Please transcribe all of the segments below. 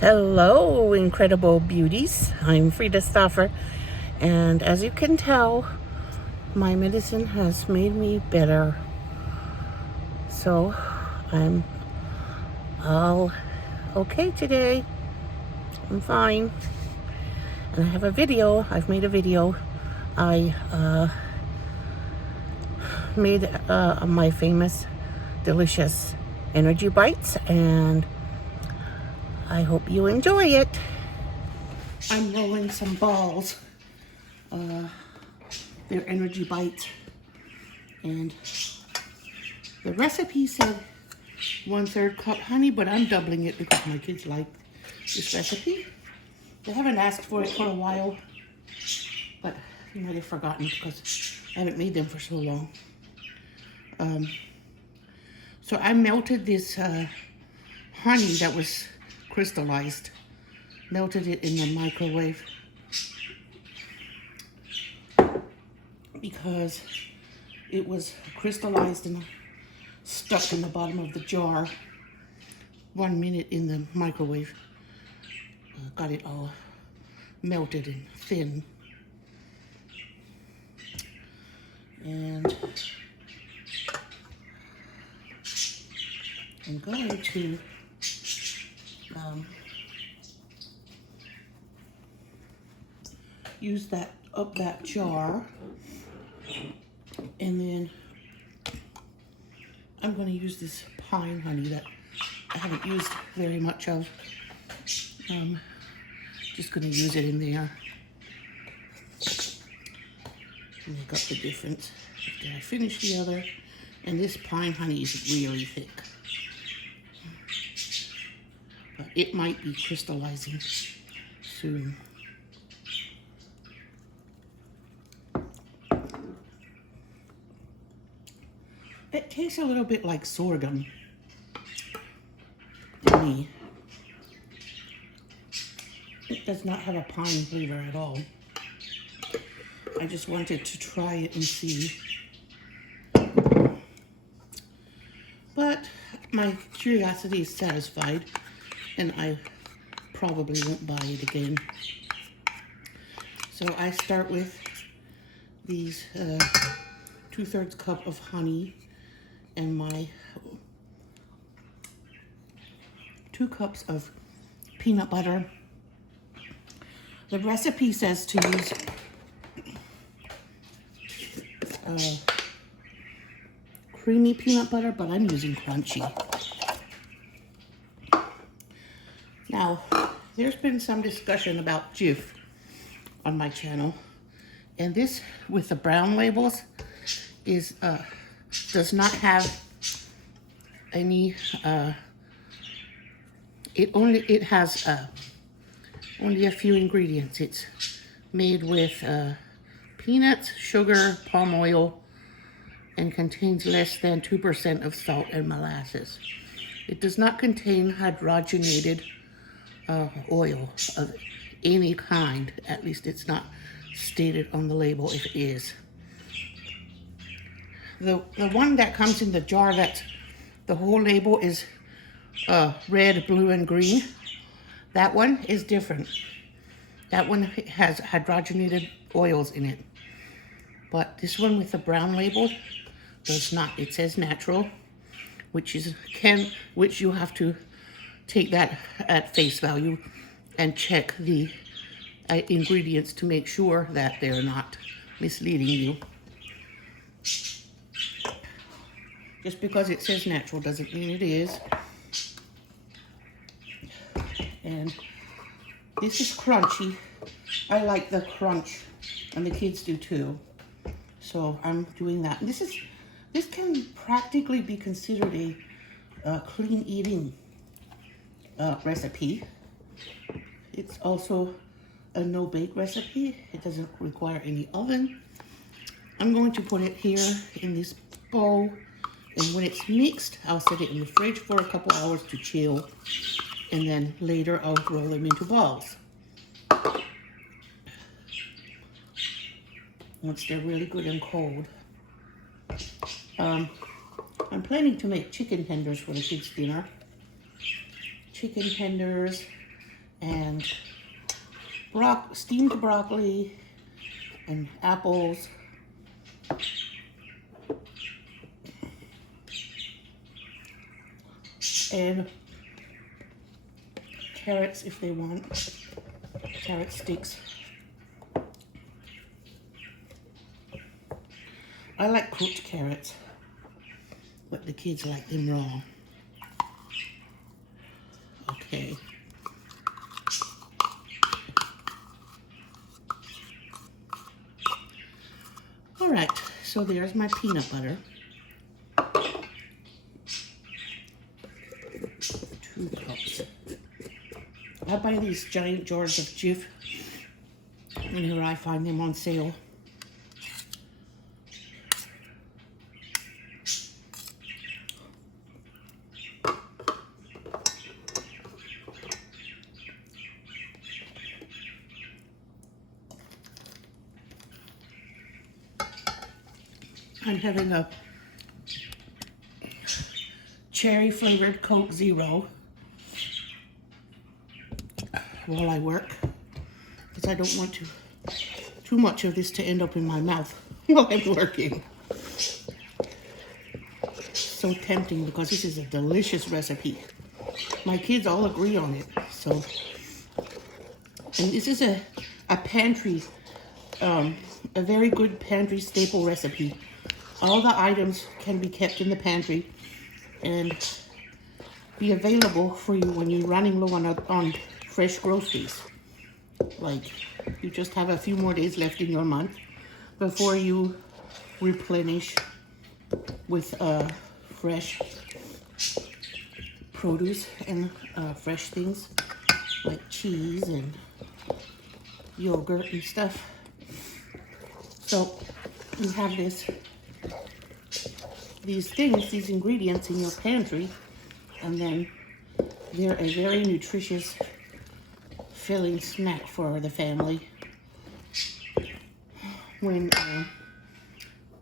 Hello, incredible beauties. I'm Frida Stoffer, and as you can tell, my medicine has made me better. So I'm all okay today. I'm fine. And I have a video. I've made a video. I made my famous, delicious energy bites, and I hope you enjoy it. I'm rolling some balls. They're energy bites, and the recipe said 1/3 cup honey, but I'm doubling it because my kids like this recipe. They haven't asked for it for a while, but you know, they've forgotten because I haven't made them for so long. So I melted this honey that was crystallized, melted it in the microwave because it was crystallized and stuck in the bottom of the jar. 1 minute in the microwave got it all melted and thin. And I'm going to use that jar, and then I'm going to use this pine honey that I haven't used very much of. Just going to use it in there. Make up the difference after I finish the other. And this pine honey is really thick, but it might be crystallizing soon. It tastes a little bit like sorghum to me. It does not have a pine flavor at all. I just wanted to try it and see. But my curiosity is satisfied, and I probably won't buy it again. So I start with these 2/3 cup of honey and my 2 cups of peanut butter. The recipe says to use creamy peanut butter, but I'm using crunchy. Now, there's been some discussion about Jif on my channel, and this with the brown labels is does not have any it has only a few ingredients. It's made with peanuts, sugar, palm oil, and contains less than 2% of salt and molasses. It does not contain hydrogenated oil of any kind. At least it's not stated on the label if it is. The one that comes in the jar, that the whole label is red, blue, and green, that one is different. That one has hydrogenated oils in it. But this one with the brown label does not. It says natural, which you have to take that at face value and check the ingredients to make sure that they're not misleading you. Just because it says natural doesn't mean it is. And this is crunchy. I like the crunch, and the kids do too. So I'm doing that. This can practically be considered a clean eating recipe. It's also a no-bake recipe. It doesn't require any oven. I'm going to put it here in this bowl, and when it's mixed, I'll set it in the fridge for a couple hours to chill, and then later I'll roll them into balls once they're really good and cold. I'm planning to make chicken tenders for the kids' dinner. Chicken tenders and steamed broccoli and apples. And carrots if they want, carrot sticks. I like cooked carrots, but the kids like them raw. Okay. All right, so there's my peanut butter. 2 cups. I buy these giant jars of Jif whenever I find them on sale. I'm having a cherry flavored Coke Zero while I work, because I don't want too much of this to end up in my mouth while I'm working. So tempting, because this is a delicious recipe. My kids all agree on it. So, and this is a pantry, a very good pantry staple recipe. All the items can be kept in the pantry and be available for you when you're running low on fresh groceries. Like, you just have a few more days left in your month before you replenish with fresh produce and fresh things like cheese and yogurt and stuff. So you have these ingredients in your pantry, and then they're a very nutritious, filling snack for the family when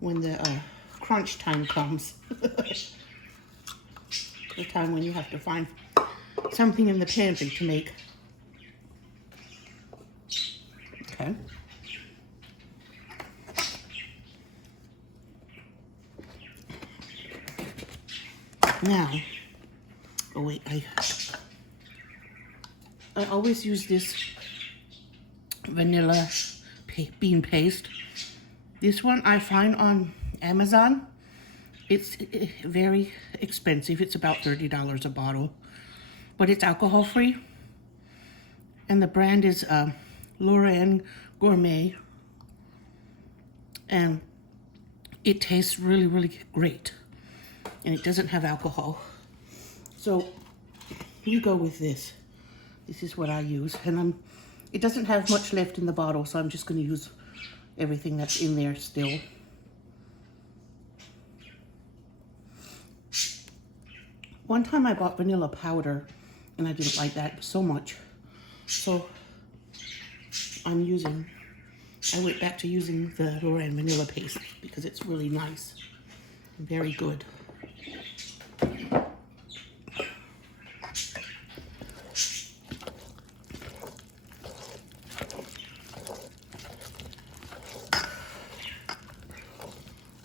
the crunch time comes. The time when you have to find something in the pantry to make. Okay. Now, oh wait, I always use this vanilla bean paste. This one I find on Amazon. It's very expensive. It's about $30 a bottle, but it's alcohol free. And the brand is Lorraine Gourmet. And it tastes really, really great. And it doesn't have alcohol. So you go with this. This is what I use. And it doesn't have much left in the bottle, so I'm just going to use everything that's in there still. One time I bought vanilla powder and I didn't like that so much. So I went back to using the Lorraine vanilla paste because it's really nice and very good.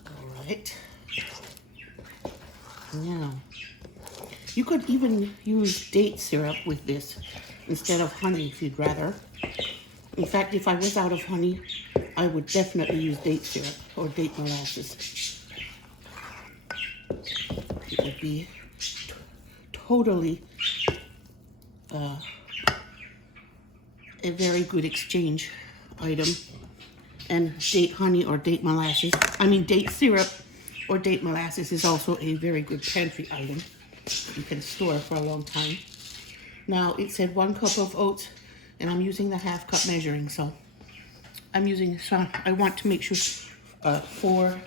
All right. Now, you could even use date syrup with this instead of honey if you'd rather. In fact, if I was out of honey, I would definitely use date syrup or date molasses. It would be totally a very good exchange item. And date honey or date molasses, date syrup or date molasses is also a very good pantry item. You can store for a long time. Now, it said 1 cup of oats, and I'm using the half cup measuring, so I want to make sure 4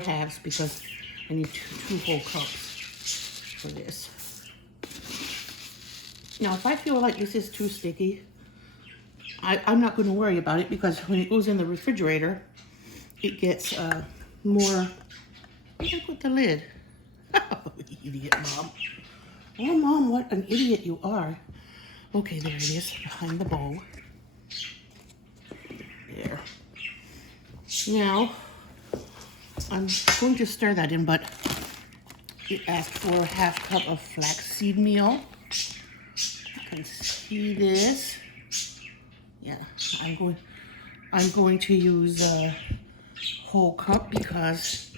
halves, because I need two whole cups for this. Now, if I feel like this is too sticky, I'm not going to worry about it, because when it goes in the refrigerator, it gets more. Where did I put the lid? Oh, idiot, Mom. Oh, Mom, what an idiot you are. Okay, there it is, behind the bowl. There. Now, I'm going to stir that in, but it asked for a half cup of flaxseed meal. You can see this. Yeah, I'm going to use a whole cup because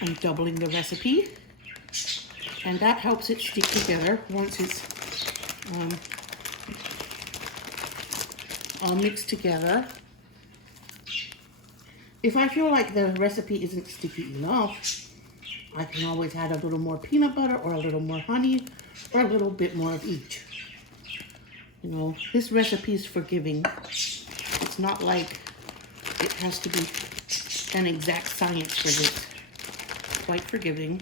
I'm doubling the recipe. And that helps it stick together once it's all mixed together. If I feel like the recipe isn't sticky enough, I can always add a little more peanut butter or a little more honey or a little bit more of each. You know, this recipe is forgiving. It's not like it has to be an exact science for this. Quite forgiving.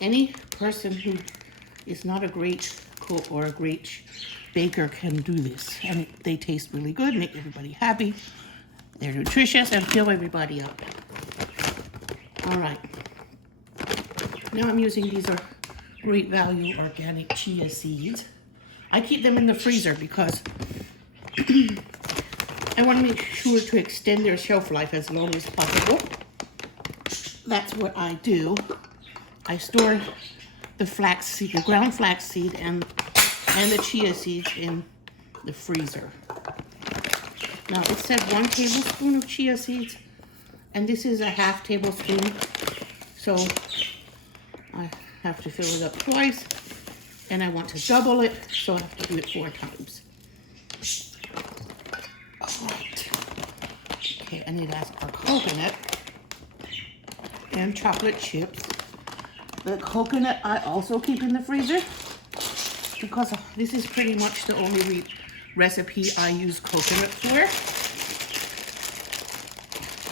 Any person who is not a great cook or a great baker can do this, and they taste really good, make everybody happy, they're nutritious, and fill everybody up. All right, now I'm using these are great value organic chia seeds. I keep them in the freezer because I want to make sure to extend their shelf life as long as possible. That's what I do. I store the flaxseed, the ground flaxseed, and the chia seeds in the freezer. Now it said 1 tablespoon of chia seeds, and this is a half tablespoon, so I have to fill it up twice, and I want to double it, so I have to do it 4 times. All right. Okay, I need to ask for coconut and chocolate chips. The coconut I also keep in the freezer because this is pretty much the only recipe I use coconut for. I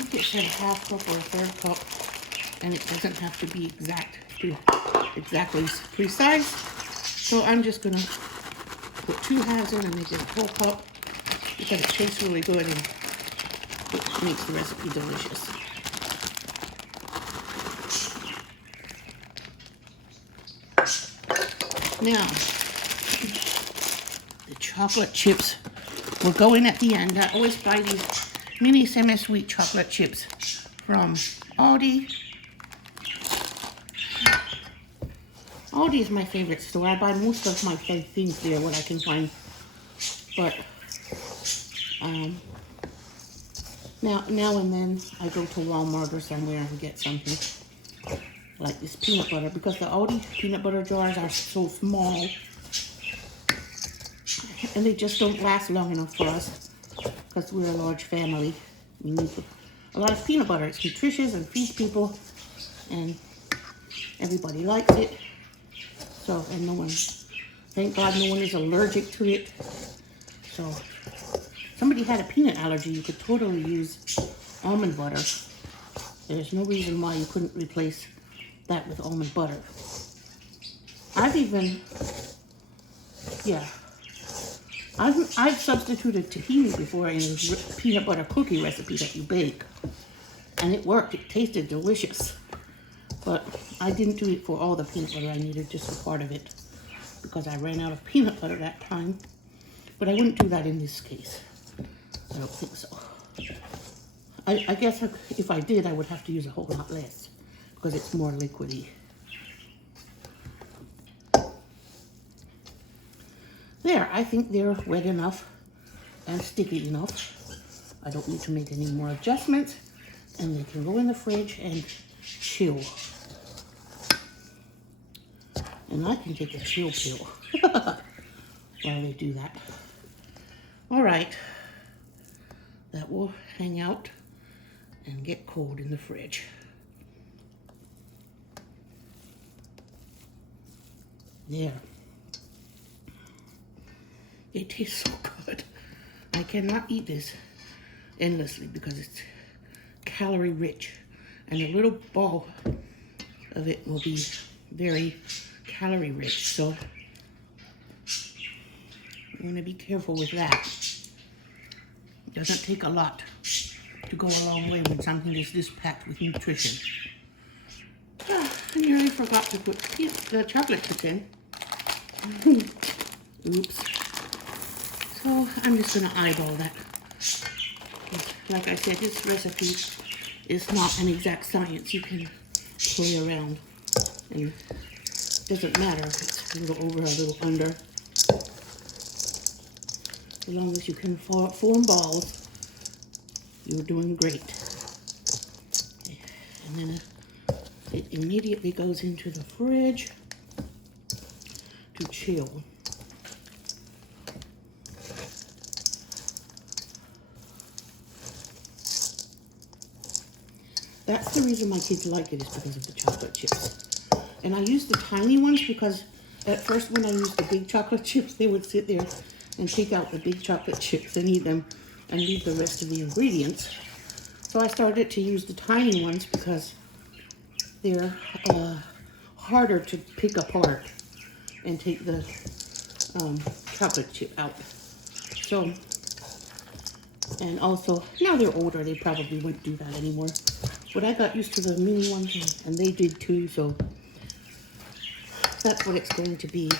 think it said half cup or 1/3 cup, and it doesn't have to be exactly precise. So I'm just gonna put 2 halves in and make it a whole cup because it tastes really good and it makes the recipe delicious. Now, the chocolate chips will go in at the end. I always buy these mini semi-sweet chocolate chips from Aldi. Aldi is my favorite store. I buy most of my things there, what I can find. But now and then I go to Walmart or somewhere and get something like this peanut butter, because the Aldi peanut butter jars are so small and they just don't last long enough for us because we're a large family. We need a lot of peanut butter. It's nutritious and feeds people, and everybody likes it. So, and no one, thank God no one is allergic to it. So, somebody had a peanut allergy, you could totally use almond butter. There's no reason why you couldn't replace that with almond butter. I've substituted tahini before in a peanut butter cookie recipe that you bake, and it worked. It tasted delicious, but I didn't do it for all the peanut butter I needed, just for part of it, because I ran out of peanut butter that time. But I wouldn't do that in this case. I don't think so. I guess if I did, I would have to use a whole lot less because it's more liquidy. There, I think they're wet enough and sticky enough. I don't need to make any more adjustments, and they can go in the fridge and chill. And I can take a chill pill while they do that. All right, that will hang out and get cold in the fridge. There. It tastes so good. I cannot eat this endlessly because it's calorie rich, and a little ball of it will be very calorie rich, so I'm going to be careful with that. It doesn't take a lot to go a long way when something is this packed with nutrition. I nearly forgot to put the chocolate chips in. Oops. So I'm just gonna eyeball that. Like I said, this recipe is not an exact science. You can play around, and it doesn't matter if it's a little over or a little under. As long as you can form balls, you're doing great. Okay. And then it immediately goes into the fridge to chill. That's the reason my kids like it, is because of the chocolate chips. And I use the tiny ones because at first when I used the big chocolate chips, they would sit there and take out the big chocolate chips and eat them and leave the rest of the ingredients. So I started to use the tiny ones because they're harder to pick apart and take the chocolate chip out. So, and also, now they're older, they probably wouldn't do that anymore. But I got used to the mini ones, and they did too, so that's what it's going to be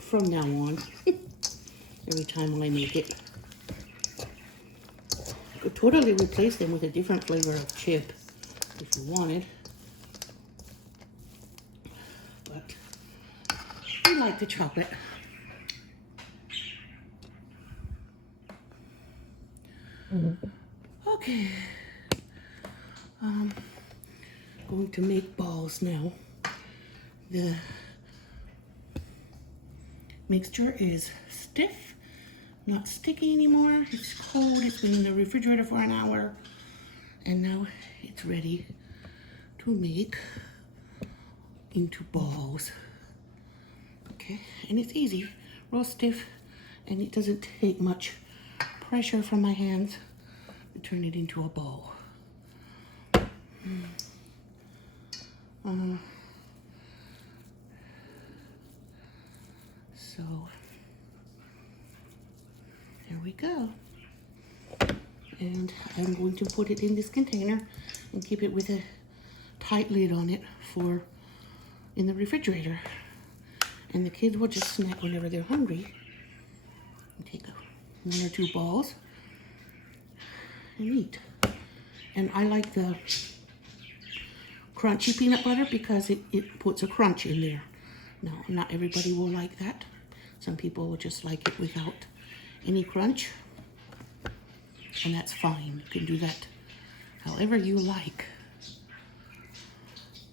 from now on. Every time I make it. I could totally replace them with a different flavor of chip if you wanted. But I like the chocolate. Okay. Going to make balls now. The mixture is stiff, not sticky anymore. It's cold. It's been in the refrigerator for an hour, and now it's ready to make into balls. Okay, and it's easy, real stiff, and it doesn't take much pressure from my hands to turn it into a ball. So there we go. And I'm going to put it in this container and keep it with a tight lid on it for in the refrigerator. And the kids will just snack whenever they're hungry. And take one or two balls and eat. And I like the crunchy peanut butter because it puts a crunch in there. Now, not everybody will like that. Some people will just like it without any crunch. And that's fine. You can do that however you like.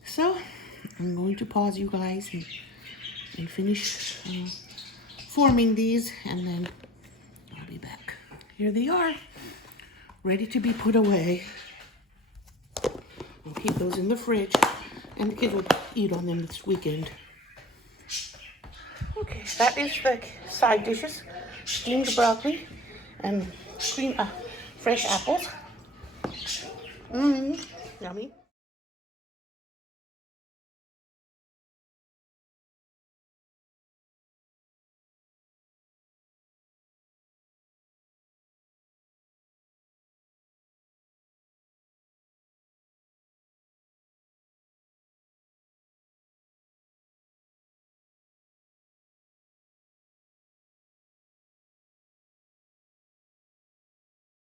So, I'm going to pause you guys and finish forming these, and then I'll be back. Here they are, ready to be put away. I'll keep those in the fridge, and the kids will eat on them this weekend. Okay, that is the side dishes. Steamed broccoli and fresh apples. Yummy.